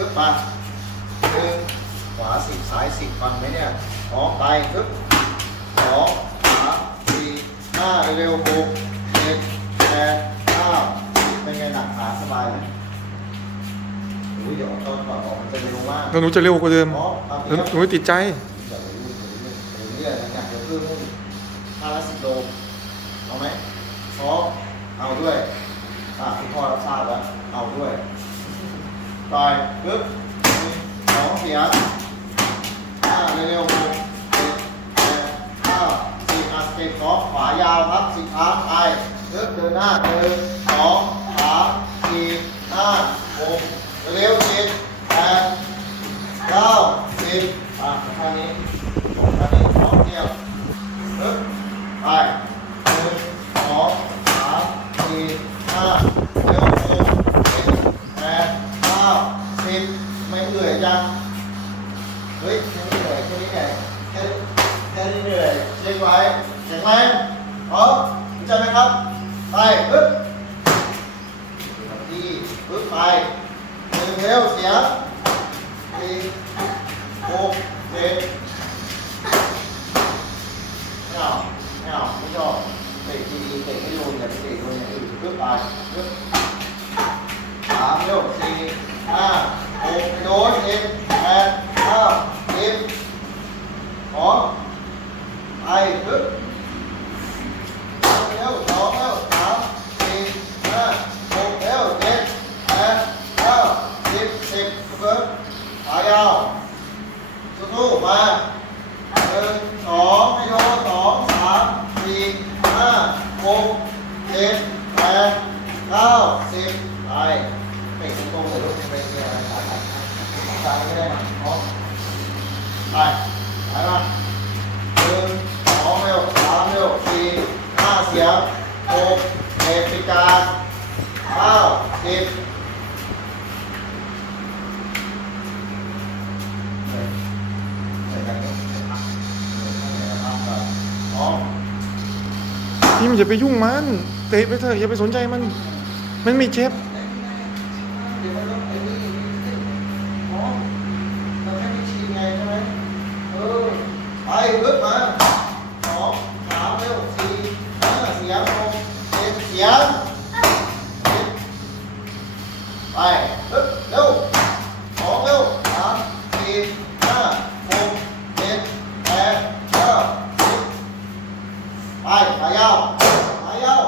ปึ๊บมาหนึ่งขวาสิบซ้ายสิบฟังไหมเนี่ยพร้อมไปปึ๊บสองสามสี่ห้าเร็วๆหกเจ็ดแปดเก้าสิบเป็นไงหนักขาสบายไหมโอ้ยเดี๋ยวตอนก่อนออกมันจะเร็วมากแล้วหนูจะเร็วกว่าเดิมพร้อมเอาหนูเดี๋ยวหนูไม่ติดใจอย่าไปยุ่งเรื่อยๆเรื่อยๆนะเดี๋ยวเพิ่มให้ห้าละสิบโลเอาไหมพร้อมเอาด้วยอะคุณพ่อรับทราบแล้วเอาด้วย ต่อยปึ๊บสองเสียห้าเร็วๆหกเจ็ดแปดเก้าสิบอะสเต็ปขอขวายาวครับสิบครั้งไปปึ๊บเดินหน้าหนึ่งสองสามสี่ห้าหกเร็วๆเจ็ดแปดเก้าสิบอะท่านี้ท่านี้สองเดียวปึ๊บไปหนึ่งสองสามสี่ห้าเร็วหกเจ็ดแปดเก้าสิบไม่เหนื่อยจังเฮ้ยแค่นี้เหนื่อยแค่นี้เหนื่อยแค่แค่นี้เหนื่อยเช็คไว้แข็งแรงพร้อมเข้าใจไหมครับ ไปปึ๊บดีปึ๊บไปหนึ่งเร็วเสียง สี่ห กเจ็ดไม่เอาไม่เอาไม่ชอบเตะทีเตะให้โดนอย่าไปเตะโดนอย่างอื่นเพื่อไปเพื่อสามเร็วสี่ห้าหกโดนเจ็ดแปดเก้าสิบสองไปเพื่อเร็วสองเร็วสามสี่ห้าหกเร็วเจ็ดแปดเก้าสิบสิบเพิ่ม ขายาวสู้ๆมาหนึ่งสองให้โยนสองสามสี่ห้าหกเจ็ดแปดเก้าสิบไปเตะตรงๆเลยลูกไม่เป็นไรขาขาขาไม่ได้มาพร้อมไปไปมาหนึ่งสองเร็วสามเร็วสี่ห้าเสียงหก เจ็ดปิดการเก้าสิบนี่มันอย่าไปยุ่งมัน เตะไปเถอะอย่าไปสนใจมัน มันไม่เจ็บ ไปปึ๊บมาสองสามเร็วสี่ห้าเสียงหกเจ็ดเสียงไปปึ๊บเร็วสองเร็วสามสี่ห้าหกเจ็ดแปดเก้าสิบไปขายาวขายาว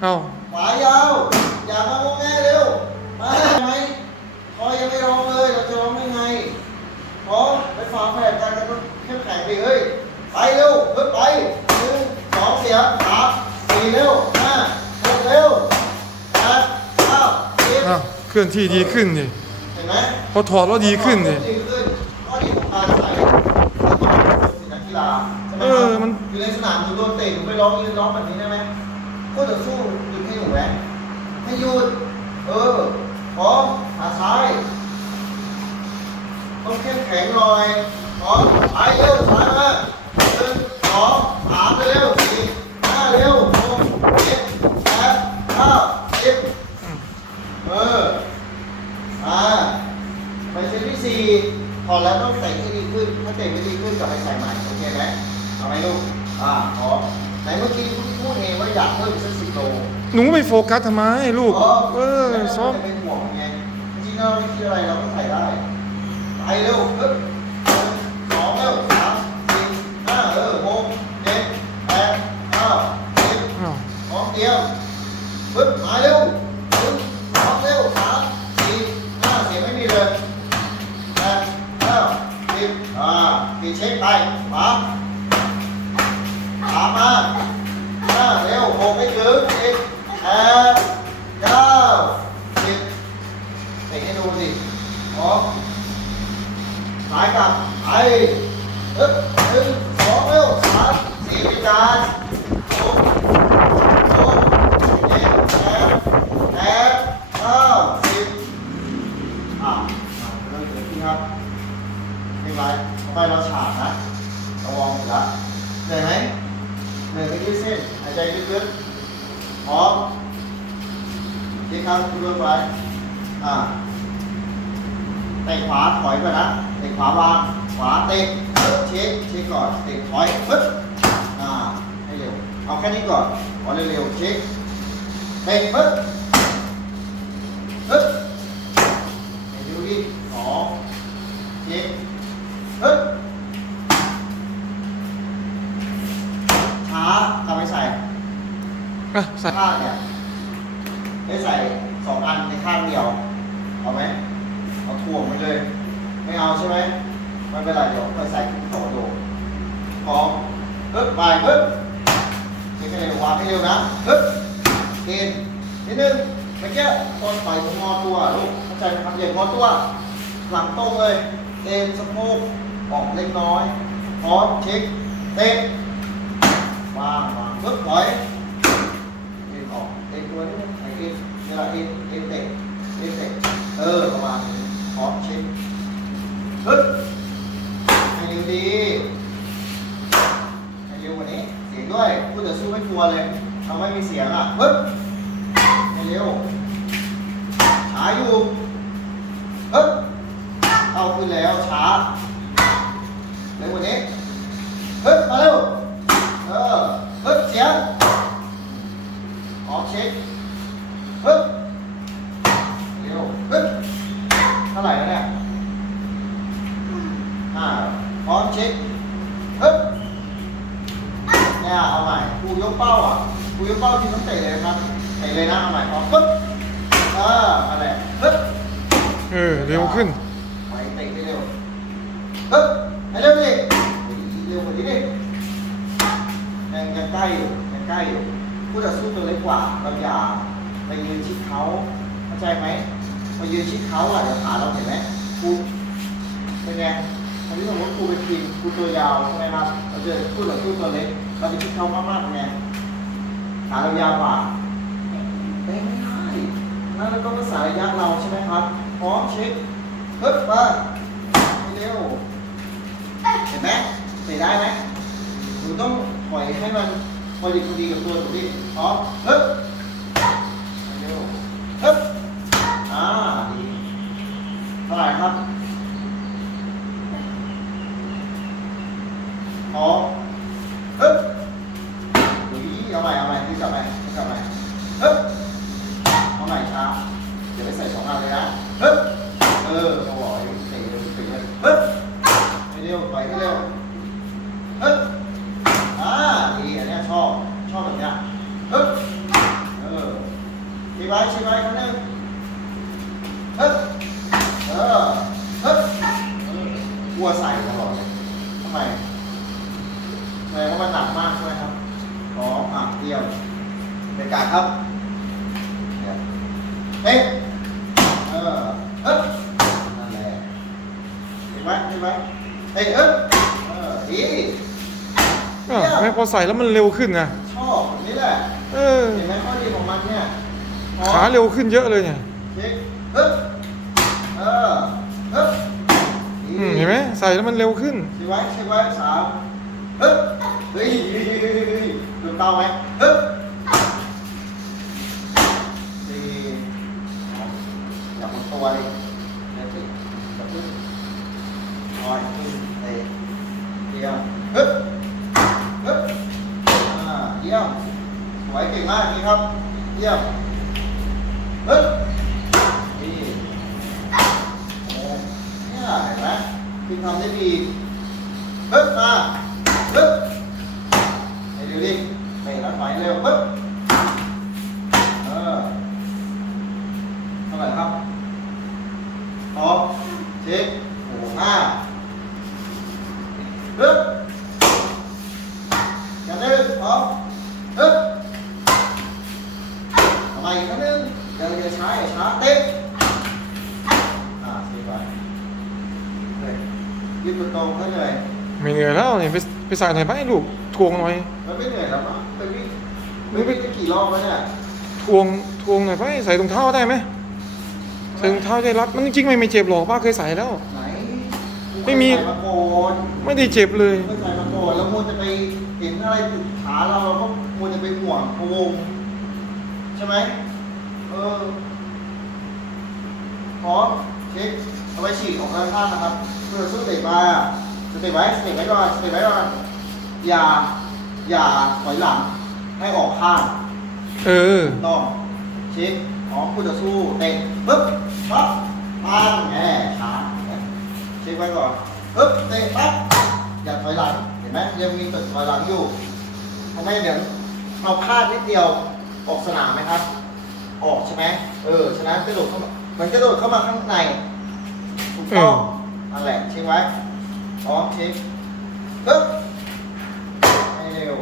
เอ้า ขวายาว อย่ามางงแงเร็ว มาไหมคอยยังไม่ร้องเลย เราจะร้องได้ไงพร้ อมไปฝาแฝดกันกันต้องเข้มแข็งดิเฮ้ย ไปเร็วเพิ่มไปหนึ่งสองเสียงสามสี่เร็วห้าหกเร็วแปดเก้าสิบอ้าวเคลื่อนที่ดีขึ้นนี่เห็นไหมพอถอดแล้วดีขึ้นนี่ ดีขึ้นข้อดีของการใส่ก็ต้องเป็นนักกีฬาใช่ไหมเอคอรับมัน อยู่ในสนามหนูโดนเตะหนูไปร้องยืนร้องแบบนี้ได้ไหมก็จะสู้หยุดให้หนูแหวนให้หยุด เออพร้อมขาซ้าย ต้อง เข้มแข็งหน่อยพร้อมไปเร็วซ้ายมาหนึ่งสองสามเร็วสี่ห้าเร็วหกเจ็ดแปดเก้าสิบเอออ่าไปเซตที่สี่พอแล้วต้องเตะให้ดีขึ้น ถ้าเตะไม่ดีขึ้นกลับไปใส่ใหม่โอเคไหมเอาไหมลูกอ่าพร้อมไหนเมื่อกี้คุณพูดเองว่าอยากเพิ่มอีกสักสิบโลหนูไม่โฟกัสทำไมลูก เออซ้อมเป็นห่วงไงจริงๆเราไม่คิดอะไรเราก็ใส่ได้ ไปเร็วปึ๊บสองเร็วสามสี่ห้าเออหกเจ็ดแปดเก้าสิบอ้าวพร้อมเตรียมปึ๊บมาเร็วปึ๊บสองเร็วสามสี่ห้าเสียงไม่มีเลยแปดเก้าสิบอ่าตีเช็คไป ครับไม่เป็นไรต่อไปเราฉาบนะระวังอยู่ละเหนื่อยไหมเหนื่อยก็ยืดเส้นหายใจลึกๆพร้อมดีครับคุณเริ่มไปอะเตะขวาถอยก่อนนะเตะขวาวางขวาเตะเช็คเช็คก่อนเตะถอยปึ๊บอ่าให้เร็วเอาแค่นี้ก่อนขอเร็วๆเช็คเตะปึ๊บให้ดูดิสองเช็คปึ๊บช้ากลับไปใส่ อะใส่ ข้างเนี่ยได้ใส่สองอันในข้างเดียว เอาไหมเอาถ่วงไปเลย ไม่เอาใช่ไหมไม่เป็นไรเดี๋ยวค่อยใส่ต่อโดดพร้อมปึ๊บไปปึ๊บเช็คให้เร็ววางให้เร็วนะปึ๊บเกณฑ์นิดนึงเมื่อกี้ตอนปล่อยผมงอตัวลูกเข้าใจไหมครับอย่างงอตัว หลังตรงเลยเอ็นสะโพกออกเล็กน้อยพร้อมเช็คเตะวางวางปึ๊บถอย เอ็นออกเอ็นตัวนี้ไอเอ็ เวลาเอ็นเอ็นเตะเอ็นเตะเออประมาณนี้พร้อมเช็คฮึดให้เร็วดีให้เร็วกว่านี้เสียงด้วยพูดแต่สู้ไม่กลัวเลยทำไม่มีเสียงอะฮึบให้เร็วช้าอยู่ฮึดเอาขึ้นแล้วช้าเร็วกว่านี้ฮึดมาเร็วเออฮึดเสียง ออกเช็คปึ๊บเร็วปึ๊บเท่าไห ร่แล้วเนี่ยห้าพร้อมเช็คปึ๊บเนี่ยเอาใหม่ครูยกเป้าอะครูยกเป้าที่ต้องเตะเลยครับเตะเลยนะเอาใหม่พร้อมปึ๊บเอออะไรปึ๊บเออเร็วขึ้นไปเตะให้เร็วปึ๊บให้เร็วดิเร็วกว่านี้ดิยังยังใกล้อยู่ยังใกล้อยู่ผู้ต่อสู้ตัวเล็กกว่าเราอย่าไปยืนชิดเขาเข้าใจไหม มายืนชิดเขาอะเดี๋ยวขาเราเห็นไหมครูเป็นไงอันนี้สมมติครูเป็นทีมครูตัวยาวใช่ไหมครับ เราเจอคู่ต่อสู้ตัวเล็ก เราไปชิดเขามากๆเป็นไงขาเรายาวกว่าเต้ไม่ได้นั่นแล้วก็ภาษาระยะเราใช่ไหมครับ พร้อมเช็คฮึบมาเร็ว เห็นไหมเตะได้ไหมหนูต้องปล่อยให้มันพอดีพอดีกับตัวหนูดิพร้อมฮึบให้เร็วฮึบอ่าดีเท่าไหร่ครับพร้อมฮึบอุ้ยเอาใหม่เอาใหม่ที่กลับใหม่ที่กลับใหม่ฮึบเอาใหม่ช้าเดี๋ยวไปใส่สองอันเลยนะฮึบ เออเขาบอกให้เตะเร็วเตะเร็วฮึบ ให้เร็วไปให้เร็วฮึบอ่าดีอันนี้ชอบชอบแบบนี้ยฮึบเออชี้ไว้ชี้ไว้คนนึงฮึบเออฮึบเอกลัวใส่ตลอดทำไมทำไมเพราะมันหนักมากใช่ไหมครับพร้ออะเตรียมเป็นการครับเนี่ยเอ๊ะเออเอ๊บนั่นแหละเห็นไหมเห็นไหม เอ้ยเอ๊บเออดีอะไม่พอใส่แล้วมันเร็วขึ้นไงชอบแบบนี้แหละเออเห็นไหมข้อดีของมันเนี่ยพอขาเร็วขึ้นเยอะเลยเนี่ยเช็คเอ๊บเออเอ๊บดีอืมเห็นไหมใส่แล้วมันเร็วขึ้น เช็คไว้เช็คไว้สามเอ๊บเฮ้ยเฮ้ยเฮ้ยเฮ้ยเฮ้ยดูเตาไหมเอ๊บสี่เอาอย่าหมดตัวเลยเดี๋ยวสิอย่าพึ่งคอยขึ้นเตะเยี่ยมฮึบฮึบอ่าเยี่ยมสวยเก่งมากนี่ครับ เยี่ยมฮึบดีโอ้เนี่ยเห็นไหมคุณทำได้ดีฮึบมาฮึบให้ดูดิเตะแล้วถอยเร็วฮึบเออเท่าไหร่ครับพร้อมเช็คโอ้โหห้า ฮึบอย่างหนึ่งพร้อมฮึบทำไมอีกครั้งหนึ่งอย่าอย่าช้าอย่าช้าเต็มอ่าสี่ไปเลย ยืดตัวตรงให้เหนื่อยไม่เหนื่อยแล้วเนี่ยไปไปใส่หน่อยไปลูกทวงหน่อยมันไม่เหนื่อยแล้วมั้งไปวิ่งไปวิ่งไปกี่รอบแล้วเนี่ยทวงทวงหน่อยไปใส่รองเท้าได้ไหมใส่รองเท้าได้รัดมันจริงๆไม่ไม่เจ็บหรอกป้าเคยใส่แล้ว ไหนไม่มี ใส่มาโกนไม่ได้เจ็บเลย ไม่ใส่มาโกนแล้วมัวจะไปเห็นอะไรติดขาเราเราก็มัวจะไปห่วงพะวงใช่ไหมเออพร้อม เช็คเอาไปฉีกออกด้านข้างนะครับเพื่อสู้เตะมาสเตะไว้สเตะไว้ก่อนสเตะไว้ก่อนอย่าอย่าถอยหลังให้ออกข้างเออต้องเช็คพร้อมคู่ต่อสู้เตะปึ๊บปั๊บปังแหมช้าเช็คไว้ก่อนปึ๊บเตะปั๊บอย่าถอยหลังเห็นไหมยังมีตึกถอยหลังอยู่ทำไมเดี๋ยวเราพลาดนิดเดียวออกสนามไหมครับ ออกใช่ไหมเออฉะนั้นกระโดดเข้ามา มันกระโดดเข้ามาข้างในถูกต้องนั่นแหละเช็คไว้พร้อมเช็คปึ๊บให้เร็ว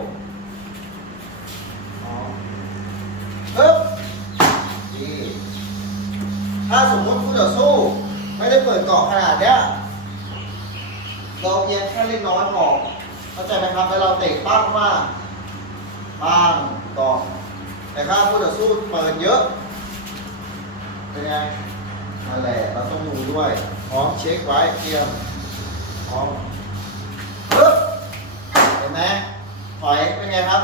พร้อมปึ๊บนี่ถ้าสมมุติคู่ต่อสู้ ไม่ได้เปิดเกาะขนาดเนี้ยเราเพียงแค่เล็กน้อยพอเข้าใจไหมครับแล้วเราเตะปั้งมาปั้งเกาะแต่ถ้าคู่ต่อสู้เปิดเยอะ เป็นไงนั่นแหละเราต้องดูด้วยพร้อมเช็คไว้เตรียมพร้อมปึ๊บเห็นไหมถอยเป็นไงครับ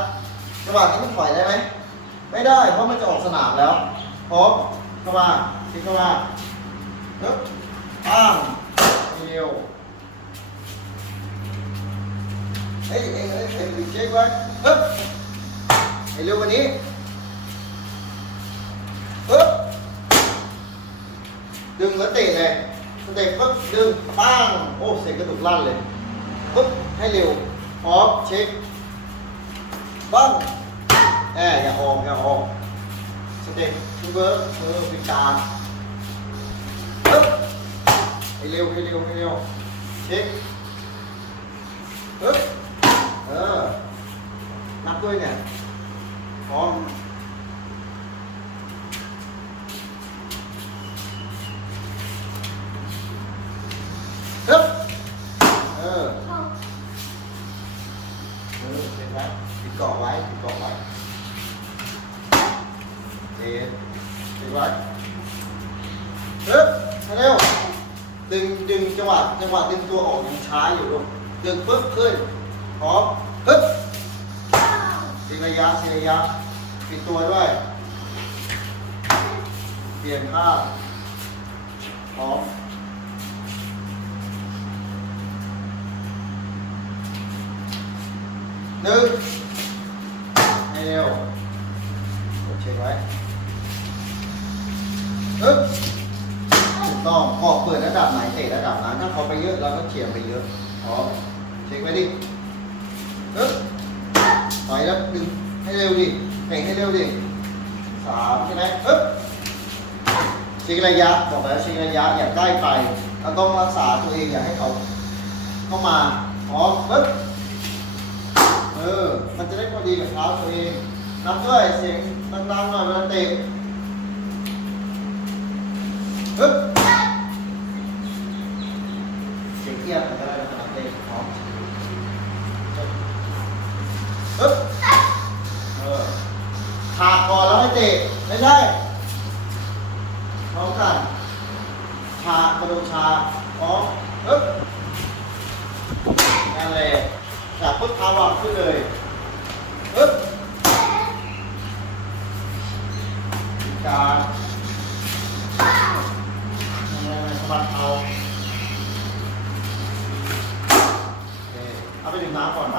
จังหวะนี้มันถอยได้ไหมไม่ได้เพราะมันจะออกสนามแล้วพร้อมเข้ามาคิดเข้ามาปึ๊บปั้งเร็วเฮ้ยเฮ้ยเฮ้ยเฮ้ยเช็คไว้ปึ๊บเร็วกว่านี้ ดึงแล้วเตะเลยเตะปึ๊บดึงปั้งโอ้เสียงกระดูกลั่นเลยปึ๊บให้เร็วพร้อมเช็คปั้งแอบอย่าออกอย่าออกสเต็ปทูเบิร์กมือปิดตาปึ๊บให้เร็วให้เร็วให้เร็วเช็คปึ๊บเออนับด้วยเนี่ยพร้อมปึ๊บเออ เออเห็นไหมติดเกาะไว้ติดเกาะไว้ เอ็นติดไว้ปึ๊บเร็วดึงดึงจังหวะจังหวะดึงตัวออกยังช้าอยู่ลูกดึงปึ๊บขึ้นพร้อมปึ๊บสิระยะสิระยะปิดตัวด้วยเปลี่ยนข้าพร้อมหนึ่งให้เร็วกดเช็คไว้ ปึ๊บถูกต้องพอกเปิดระดับไหนเตะระดับนั้นถ้าเขาไปเยอะเราก็เฉียงไปเยอะพร้อมเช็คไว้ดิปึ๊บถอยแล้วดึงให้เร็วดิเพ่งให้เร็วดิสามใช่ไหมปึ๊บเช็คระยะบอกแล้วเช็คระยะอย่าใกล้ไปเราต้องรักษาตัวเองอย่าให้เขาเข้ามาพร้อมปึ๊บเออมันจะได้พอดีกับเท้าตัวเองนับด้วยเสียงดังๆหน่อยเวลาเตะ ปึ๊บเสียงเทียบกัได้นะครับเลขพร้อมปึ๊บเออขาดก่อนแล้วไม่เตะไม่ใช่พอมกันชากระดูกชาพร้อึ๊บนั่แหละจากปุ๊บาวางเลยปึ๊บกร บัดเอาเอาไปดื่มน้ำก่อนไป